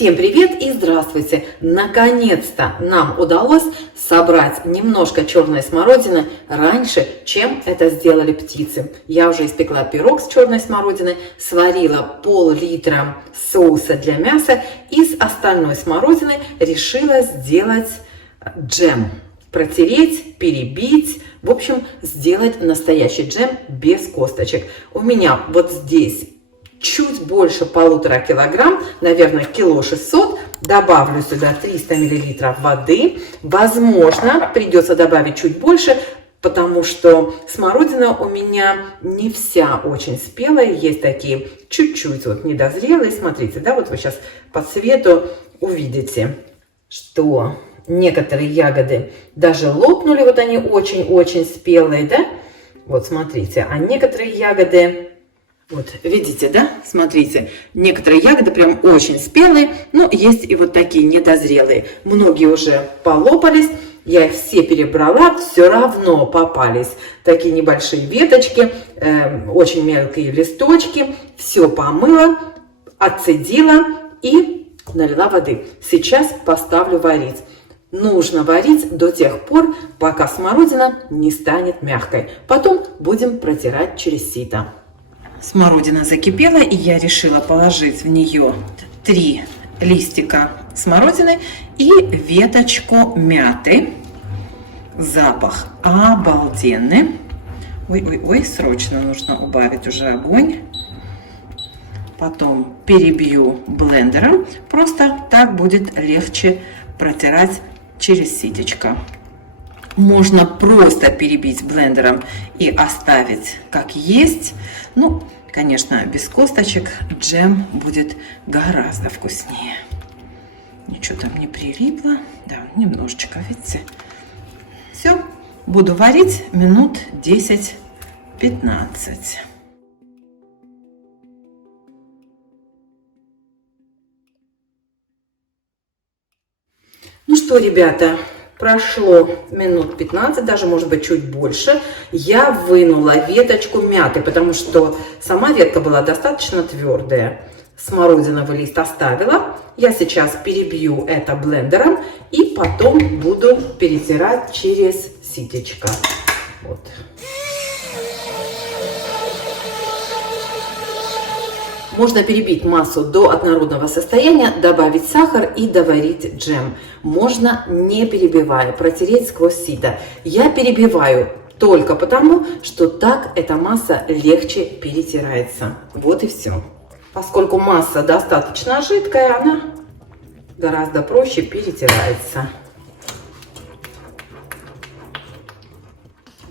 Всем привет и здравствуйте! Наконец-то нам удалось собрать немножко черной смородины раньше, чем это сделали птицы. Я уже испекла пирог с черной смородиной, сварила пол-литра соуса для мяса и с остальной смородины решила сделать джем. Протереть, перебить, в общем, сделать настоящий джем без косточек. У меня вот здесь чуть больше 1,5 килограмм, наверное, 600 кг. Добавлю сюда 300 мл воды. Возможно, придется добавить чуть больше, потому что смородина у меня не вся очень спелая. Есть такие чуть-чуть вот недозрелые. Смотрите, да, вот вы сейчас по цвету увидите, что некоторые ягоды даже лопнули. Вот они очень-очень спелые, да? Вот смотрите, а некоторые ягоды... Вот, видите, да? Смотрите, некоторые ягоды прям очень спелые, но есть и вот такие недозрелые. Многие уже полопались, я их все перебрала, все равно попались такие небольшие веточки, очень мелкие листочки. Все помыла, отцедила и налила воды. Сейчас поставлю варить. Нужно варить до тех пор, пока смородина не станет мягкой. Потом будем протирать через сито. Смородина закипела, и я решила положить в нее 3 листика смородины и веточку мяты. Запах обалденный. Ой-ой-ой, срочно нужно убавить уже огонь. Потом перебью блендером. Просто так будет легче протирать через ситечко. Можно просто перебить блендером и оставить как есть. Ну, конечно, без косточек джем будет гораздо вкуснее. Ничего там не прилипло. Да, немножечко, видите. Все, буду варить минут 10-15. Ну что, ребята, прошло минут 15, даже может быть чуть больше. Я вынула веточку мяты, потому что сама ветка была достаточно твердая. Смородиновый лист оставила. Я сейчас перебью это блендером и потом буду перетирать через ситечко. Вот. Можно перебить массу до однородного состояния, добавить сахар и доварить джем. Можно не перебивая, протереть сквозь сито. Я перебиваю только потому, что так эта масса легче перетирается. Вот и все. Поскольку масса достаточно жидкая, она гораздо проще перетирается.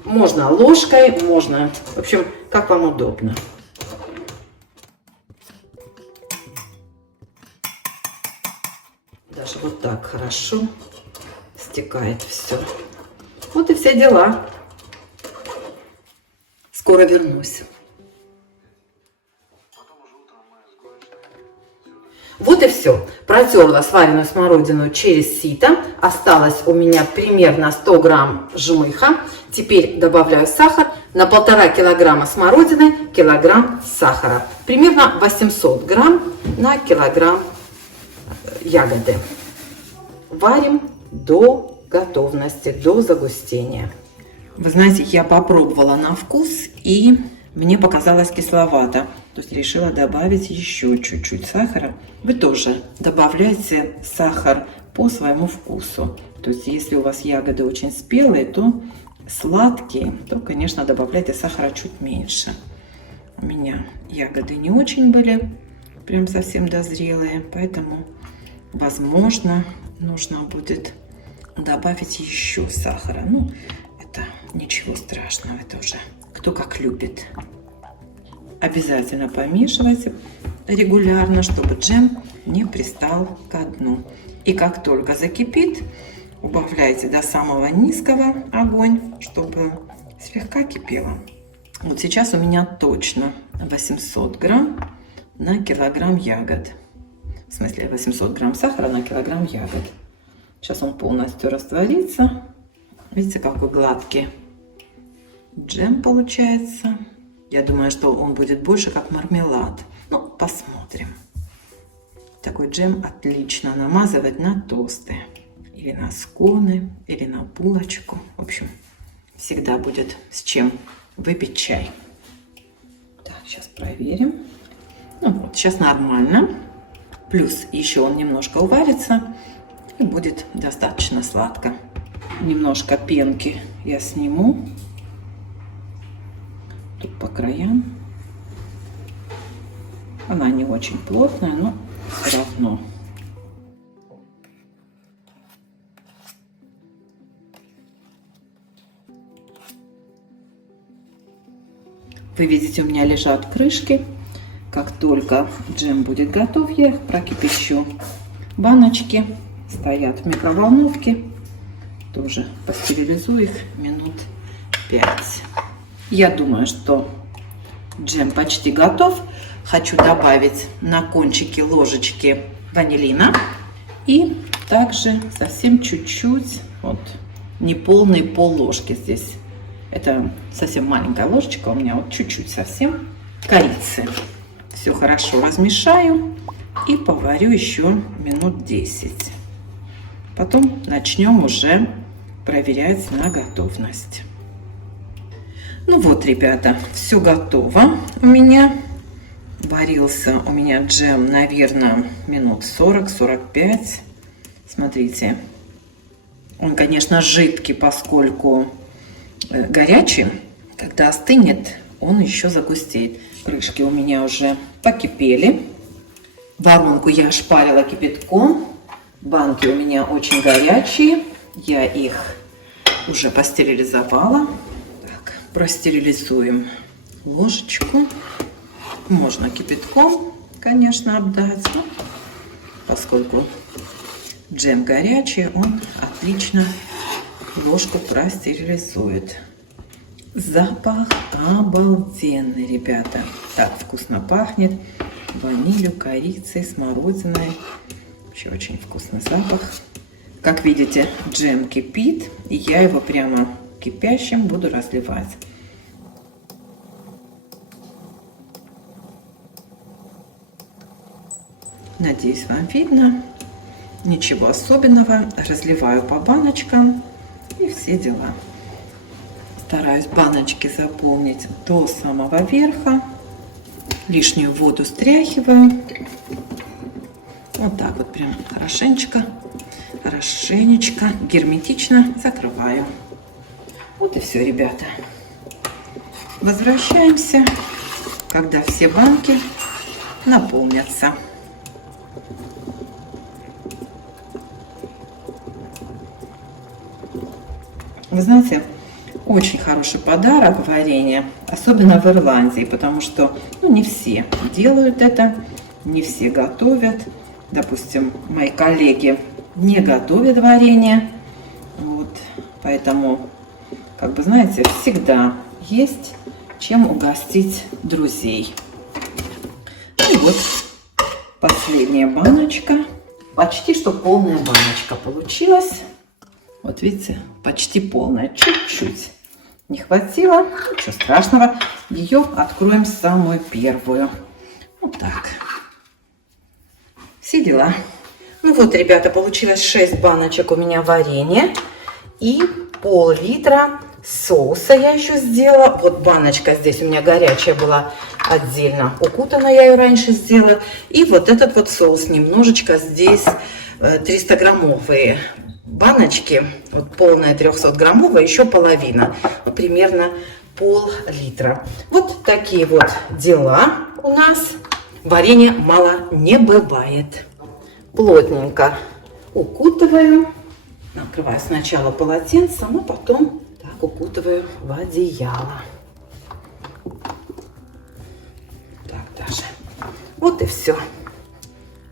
Можно ложкой, можно, в общем, как вам удобно. Даже вот так хорошо стекает все. Вот и все дела. Скоро вернусь. Вот и все. Протерла сваренную смородину через сито. Осталось у меня примерно 100 грамм жмыха. Теперь добавляю сахар. На 1,5 килограмма смородины килограмм сахара. Примерно 800 грамм на килограмм ягоды. Варим до готовности, до загустения. Вы знаете, я попробовала на вкус, и мне показалось кисловато. То есть решила добавить еще чуть-чуть сахара. Вы тоже добавляйте сахар по своему вкусу. То есть если у вас ягоды очень спелые, то сладкие, то, конечно, добавляйте сахара чуть меньше. У меня ягоды не очень были прям совсем дозрелые, поэтому, возможно, нужно будет добавить еще сахара. Ну, это ничего страшного, это уже кто как любит. Обязательно помешивайте регулярно, чтобы джем не пристал ко дну. И как только закипит, убавляйте до самого низкого огонь, чтобы слегка кипело. Вот сейчас у меня точно 800 грамм на килограмм ягод. В смысле 800 грамм сахара на килограмм ягод. Сейчас он полностью растворится. Видите, какой гладкий джем получается. Я думаю, что он будет больше как мармелад. Ну, посмотрим. Такой джем отлично намазывать на тосты. Или на сконы, или на булочку. В общем, всегда будет с чем выпить чай. Так, сейчас проверим. Ну вот, сейчас нормально. Плюс еще он немножко уварится и будет достаточно сладко. Немножко пенки я сниму. Тут по краям. Она не очень плотная, но все равно. Вы видите, у меня лежат крышки. Как только джем будет готов, я их прокипячу. Баночки стоят в микроволновке. Тоже постерилизую их минут 5. Я думаю, что джем почти готов. Хочу добавить на кончике ложечки ванилина. И также совсем чуть-чуть, вот неполной пол-ложки здесь. Это совсем маленькая ложечка у меня, вот чуть-чуть совсем корицы. Все хорошо размешаю и поварю еще минут 10. Потом начнем уже проверять на готовность. Ну вот, ребята, все готово у меня. Варился у меня джем, наверное, минут 40-45. Смотрите, он, конечно, жидкий, поскольку горячий. Когда остынет, он еще загустеет. Крышки у меня уже покипели. Воронку я ошпарила кипятком. Банки у меня очень горячие. Я их уже постерилизовала. Так, простерилизуем ложечку. Можно кипятком, конечно, обдать. Но поскольку джем горячий, он отлично ложку простерилизует. Запах обалденный, ребята. Так вкусно пахнет. Ванилью, корицей, смородиной. Вообще очень вкусный запах. Как видите, джем кипит. И я его прямо кипящим буду разливать. Надеюсь, вам видно. Ничего особенного. Разливаю по баночкам. И все дела. Стараюсь баночки заполнить до самого верха. Лишнюю воду стряхиваю. Вот так вот прям хорошенечко, герметично закрываю. Вот и все, ребята. Возвращаемся, когда все банки наполнятся. Вы знаете, очень хороший подарок варенье, особенно в Ирландии, потому что не все делают это, не все готовят. Допустим, мои коллеги не готовят варенье, вот, поэтому, как бы, знаете, всегда есть чем угостить друзей. И вот последняя баночка, почти что полная баночка получилась. Вот видите, почти полная, чуть-чуть не хватило, ничего страшного. Ее откроем самую первую. Вот так. Все дела. Ну вот, ребята, получилось 6 баночек у меня варенья и пол-литра соуса я еще сделала. Вот баночка здесь у меня горячая была отдельно укутана, я ее раньше сделала. И вот этот вот соус немножечко здесь 300-граммовые баночки, вот полная 300-граммовая, еще половина, ну, примерно пол-литра. Вот такие вот дела у нас. Варенья мало не бывает. Плотненько укутываю, накрываю сначала полотенцем, а потом так укутываю в одеяло. Так даже. Вот и все.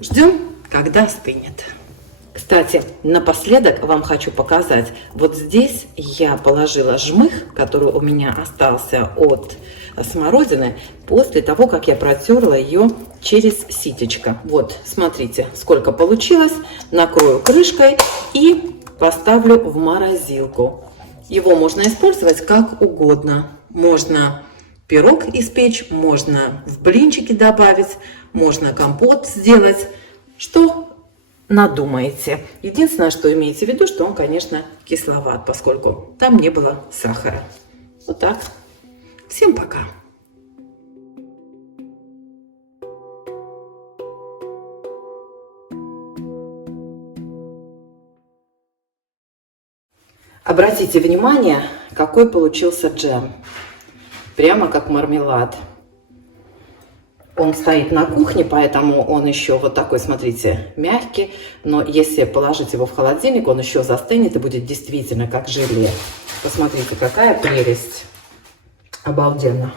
Ждем, когда остынет. Кстати, напоследок вам хочу показать. Вот здесь я положила жмых, который у меня остался от смородины, после того, как я протерла ее через ситечко. Вот, смотрите, сколько получилось. Накрою крышкой и поставлю в морозилку. Его можно использовать как угодно. Можно пирог испечь, можно в блинчики добавить, можно компот сделать. что надумаете. Единственное, что имейте в виду, что он, конечно, кисловат, поскольку там не было сахара. Вот так. Всем пока! Обратите внимание, какой получился джем. Прямо как мармелад. Он стоит на кухне, поэтому он еще вот такой, смотрите, мягкий. Но если положить его в холодильник, он еще застынет и будет действительно как желе. Посмотрите, какая прелесть. Обалденно.